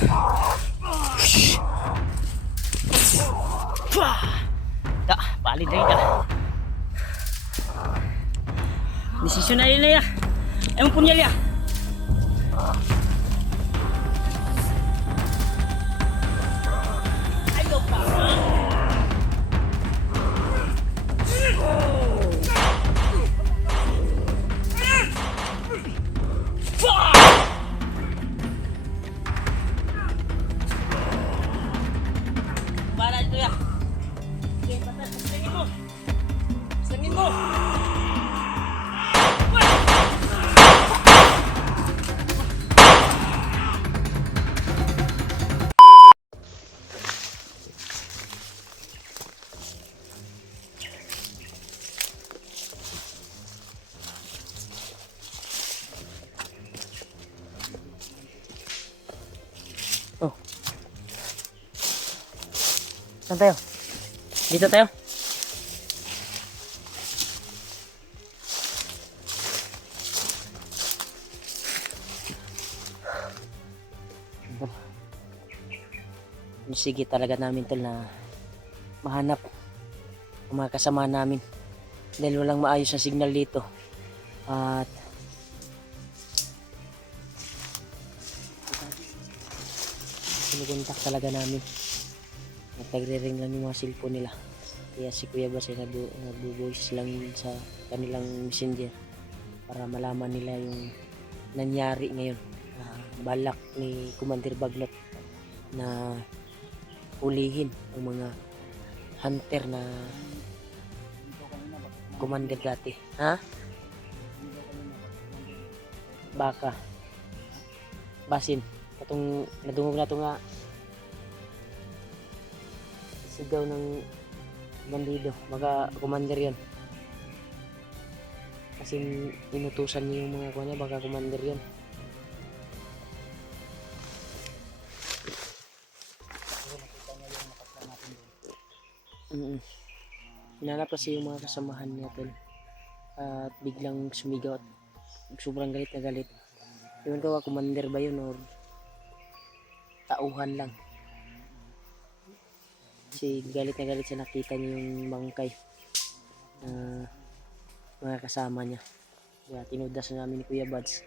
Da, balik na ita. Desisyon na yun na ya. Ewan punya ya. Ayo pa. Para ito ya. Sige, patay. Pasangin mo. Pasangin mo. Oh. Saan tayo? Dito tayo. Sige talaga namin tol na mahanap ang mga kasama namin dahil walang maayos na signal dito at sinuguntak talaga namin at nagre-ring lang yung mga cellphone nila, kaya si Kuya Bas ay nagbo-voice lang sa kanilang messenger para malaman nila yung nangyari ngayon. Balak ni Commander Baglot na ulihin ang mga hunter na commander dati. Ha? Baka basin katong nadungog na ito nga sigaw ng bandido, baka commander yon kasi inutusan niya yung mga kunya, baka commander yon. Hinanap kasi yung mga kasamahan niya tol at biglang sumigaw at sobrang galit na galit. Ewan ko commander ba yun or tauhan lang, kasi galit na galit siya nakita niya yung bangkay na mga kasama niya. Kaya tinudas na namin ni Kuya Buds,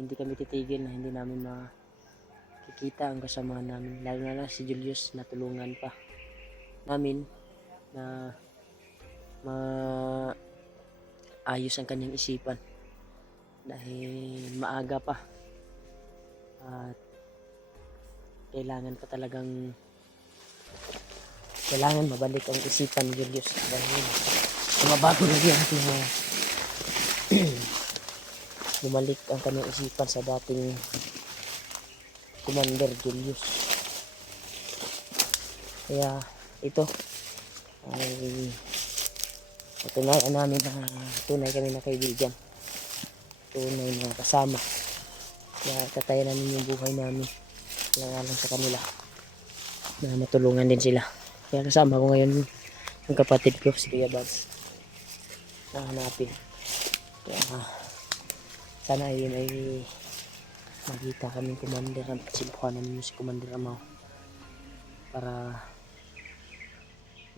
hindi kami titigil na hindi namin makikita ang kasamahan namin, lalo na lang si Julius, natulungan pa namin na maayos ang kanyang isipan dahil maaga pa at kailangan mabalik ang isipan ni Julius dahil mabago na yan na bumalik ang kanyang isipan sa dating Commander Julius. Kaya ito ay patunayan namin na tunay kami na kaibigan, tunay na kasama. Kaya tatayan namin yung buhay namin lang sa kanila na matulungan din sila. Kaya kasama ko ngayon yung kapatid ko si Kuya Buds na hanapin. Kaya sana ay magkita kami commander at sibukan namin si Commander Amaw para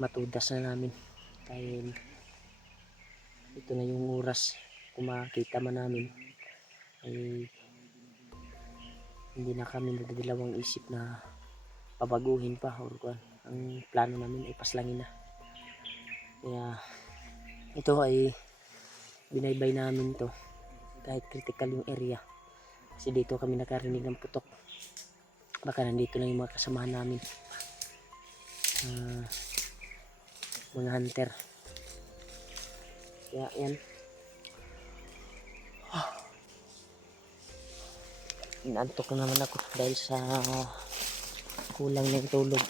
matudas na namin dahil ito na yung oras. Kung makita man namin ay hindi na kami nadadalawang isip na pabaguhin pa or kung ang plano namin ay paslangin na. Kaya ito ay binaybay namin to kahit critical yung area kasi dito kami nakarinig ng putok, baka nandito lang yung mga kasamahan namin, mga hunter. Kaya yan, inaantok na naman ako dahil sa kulang ng tulog.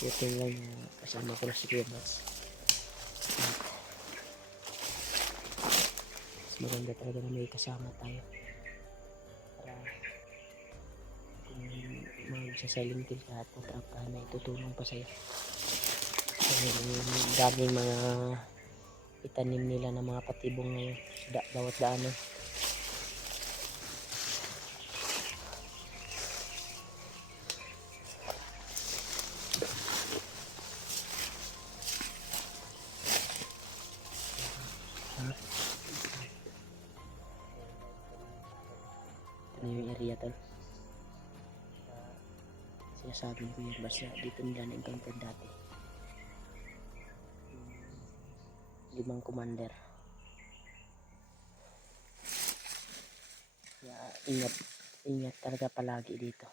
Ito lang kasama ko na si Kuya Buds. Mas maganda talaga na may kasama tayo para kung magsasaling kill ka at matrapahan na itutulong pa sa'yo. daming mga itanim nila ng mga patibong ngayon sa bawat daanan. Ito na yung area tol. Sinasabi ko yun basta dito nila na-encounter dati. 5 commander. Kaya ingat talaga palagi dito.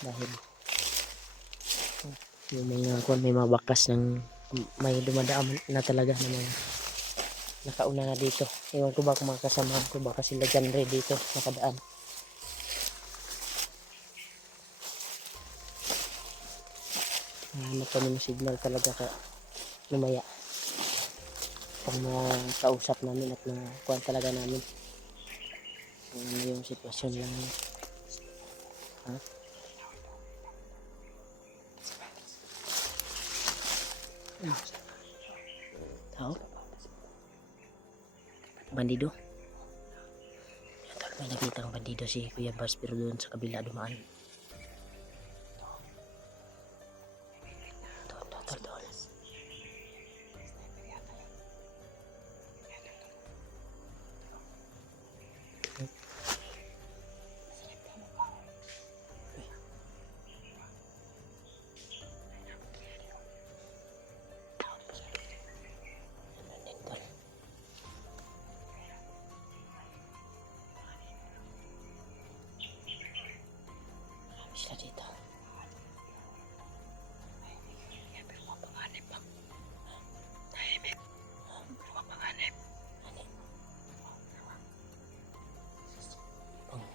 Dahil yung may mga bakas ng may dumadaan na talaga na mga nakauna na dito. Ewan ko ba kung mga kasamahan ko baka sila dyan rin dito nakadaan. Hanap kami ng signal talaga ka lumaya pang makausap namin at nakuha talaga namin kung ano yung sitwasyon lang. Ha? Tao? Bandido? May nakita ang bandido si Kuya Bas pero doon sa kabila dumaan. Tol. Sila dito.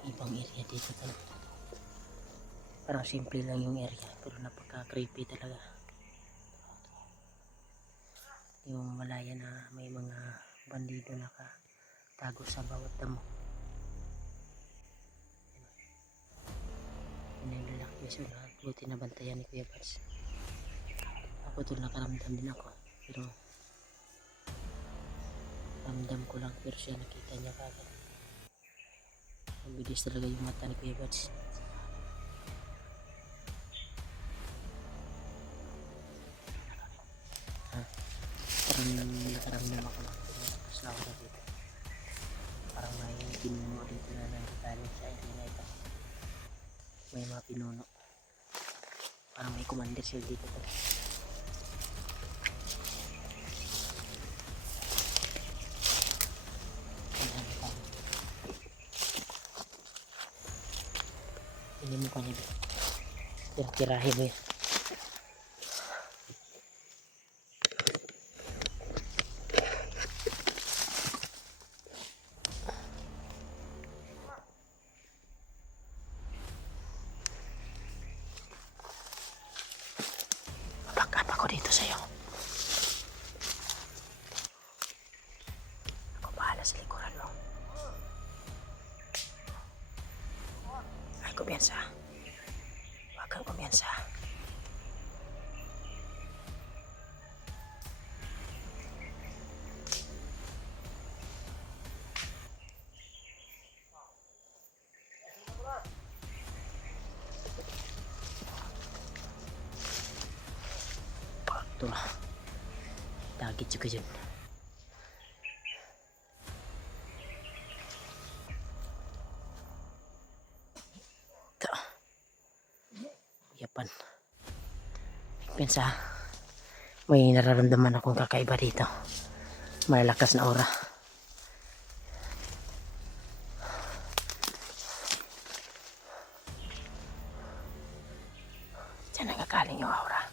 Ibang area dito talaga. Parang simple lang yung area pero napaka-creepy talaga. Yung malaya na may mga bandido nakatago sa bawat damo. Yun yung lalaki so buti na bantayan ni Kuya Bas. Ako ito nakaramdam din ako pero ramdam ko lang pero siya nakita niya kagad. Ang bilis talaga yung mata ni Kuya Bas. Parang nakaramdam ako lang tapos na ako na dito. Parang may pinuno dito na nanggagaling sa area na ito. May mga pinuno. Parang may commander sila dito talaga. Ini mo pa niya. Tira-tirahin mo yan. Back ako dito sa'yo. Ako bahala sa likuran mo. Ay, kumpiyansa. Huwag kang kumpiyansa. Ito na. Dagit juga dyan. Ito. Yapan. Pensa. May nararamdaman akong kakaiba dito. May lakas na aura. Diyan nagkakaling yung aura.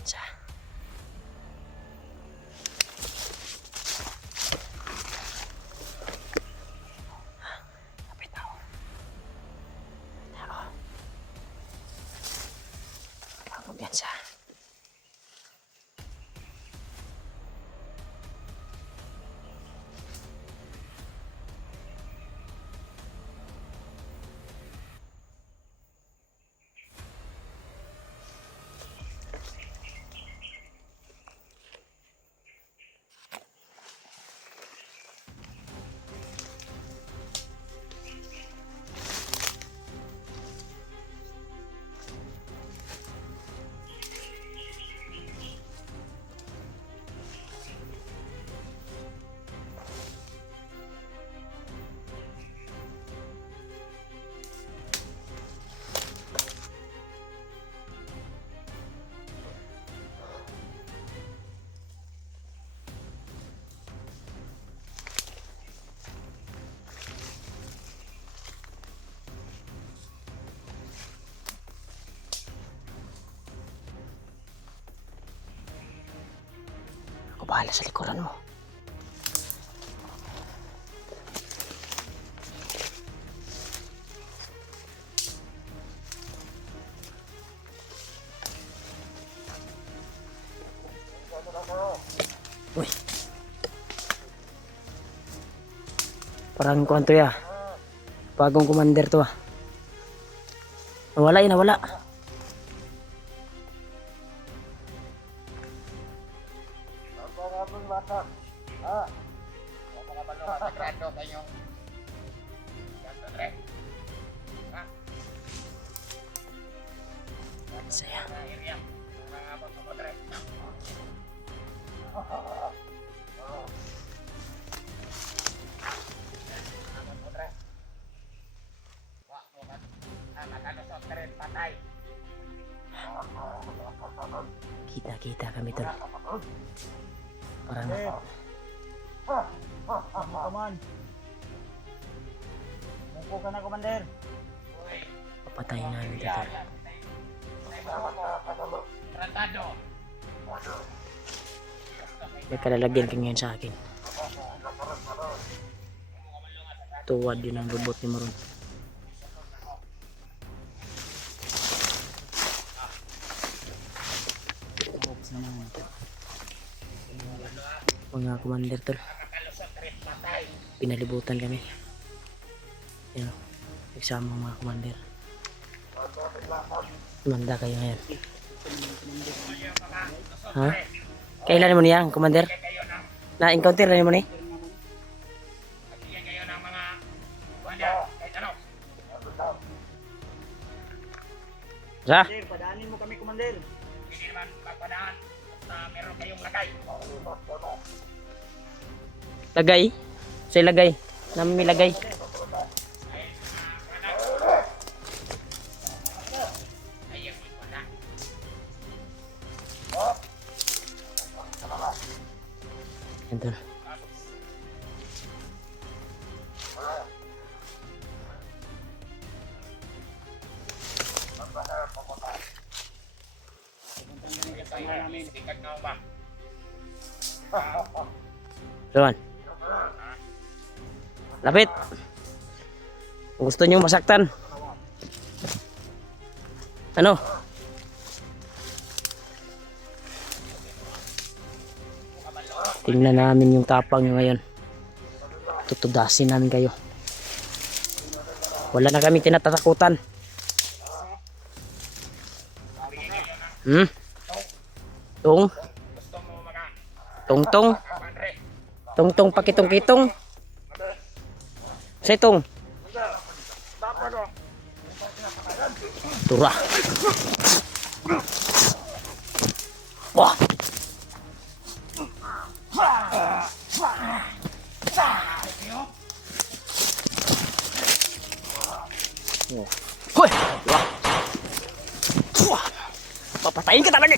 Pensa. Kapit ako. Kumpiyansa. bahala sa likuran mo. Uy. Parang kuwan to ya. Bagong commander to ah. Nawala yun, nawala. Saya. Kita kami tol. Parang Kaman. Mupo ka na, Commander. papatayin namin ito tol. May kalalagyan ka ngayon sa akin. Tuwad yun ang robot ni Maroon. Mga commander tol, pinalibutan kami. Yan o, nagsama mga commander. Manda kayo ngayon. Ha? Kailan mo niya, commander? Na-encounter na mo ni? Sa? Commander, padaanin mo kami, Commander. Hindi naman papadaan basta meron kayong lagay. Lagay? Sa lagay? Namin may lagay. Ito. Doon. Lapit. Kung gusto niyo masaktan. Ano? Tingnan namin yung tapang nyo ngayon. Tutudasin namin kayo. Wala na kami tinatatakutan. Tung. Tungtong. Tungtong pakitong-kitong. Setong. Turah. Wah. Hoy. Wah. Papatayin kita lagi.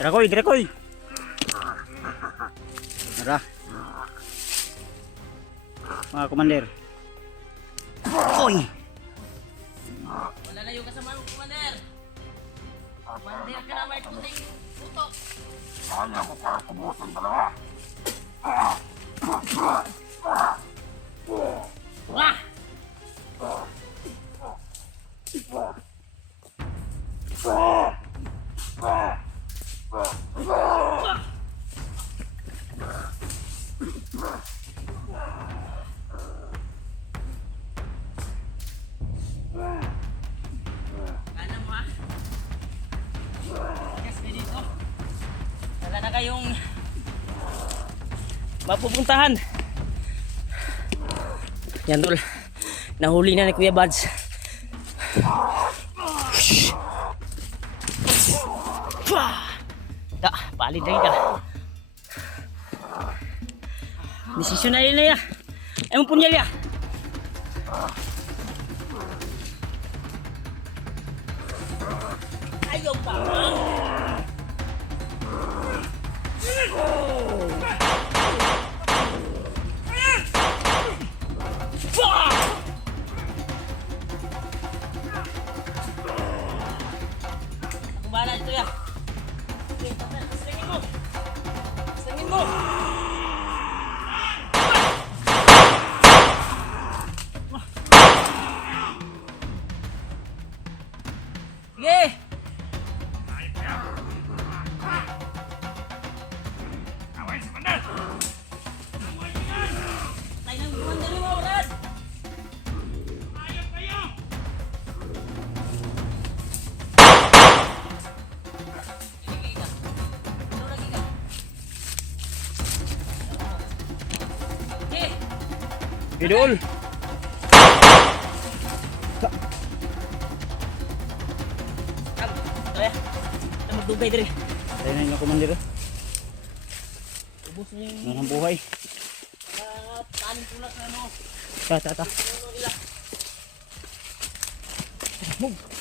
Grakoy, grakoy. Tara. Mga Commander. Oy. Wala na yung kasama ng commander. Commander ka na may puting putok. Wah! Kana mo ha? Yes, dito. Wala na kayong mapupuntahan. Yan tol, nahuli na ni Kuya Bads. Da, palid rin ka. Desisyon na yun na ya. Ay mo punyal ya. Ayaw pa. Idol. Kaya, kita magdugay diri. Tayo na yung commander. Ubus na yung Ang buhay. taning tulak na ano. Ta. Move.